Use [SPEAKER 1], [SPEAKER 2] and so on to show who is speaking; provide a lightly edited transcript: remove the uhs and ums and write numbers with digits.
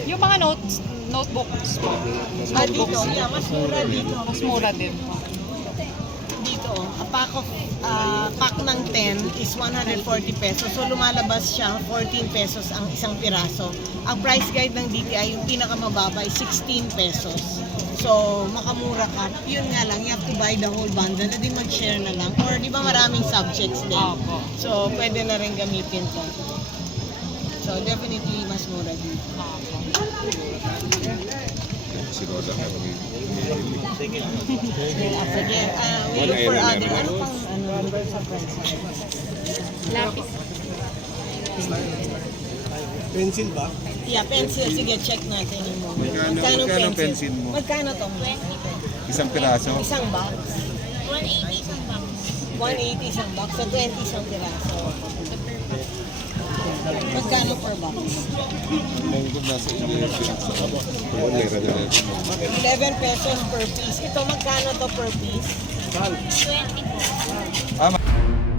[SPEAKER 1] Yung mga notebooks po.
[SPEAKER 2] Dito, yeah, mas mura dito.
[SPEAKER 1] Mas mura din po.
[SPEAKER 2] Dito, a pack ng 10 is 140 pesos. So lumalabas siya, 14 pesos ang isang piraso. Ang price guide ng DTI, yung pinakamababa, is 16 pesos. So, makamura ka. Yun nga lang, you have to buy the whole bundle na din mag-share na lang. Or di ba maraming subjects din.
[SPEAKER 1] Opo.
[SPEAKER 2] So, pwede na rin gamitin to. So, definitely mas mura dito.
[SPEAKER 1] Opo.
[SPEAKER 3] Siguro lang ako
[SPEAKER 2] Sige, we look for other. Ano pang sa friends?
[SPEAKER 1] Lapis.
[SPEAKER 4] Pencil ba?
[SPEAKER 2] Yeah, pencil. Sige, check natin yung mo.
[SPEAKER 3] Magkano pencil mo?
[SPEAKER 2] Magkano to?
[SPEAKER 3] Isang piraso.
[SPEAKER 2] Isang box.
[SPEAKER 5] 180 isang box.
[SPEAKER 2] 180 isang box. So, 20 isang piraso. Magkano per box?
[SPEAKER 3] Ang kung nasa isang piraso. Kung meron na natin.
[SPEAKER 2] 11 pesos per piece. Ito, magkano to per piece?
[SPEAKER 5] 20 po.
[SPEAKER 3] Ah,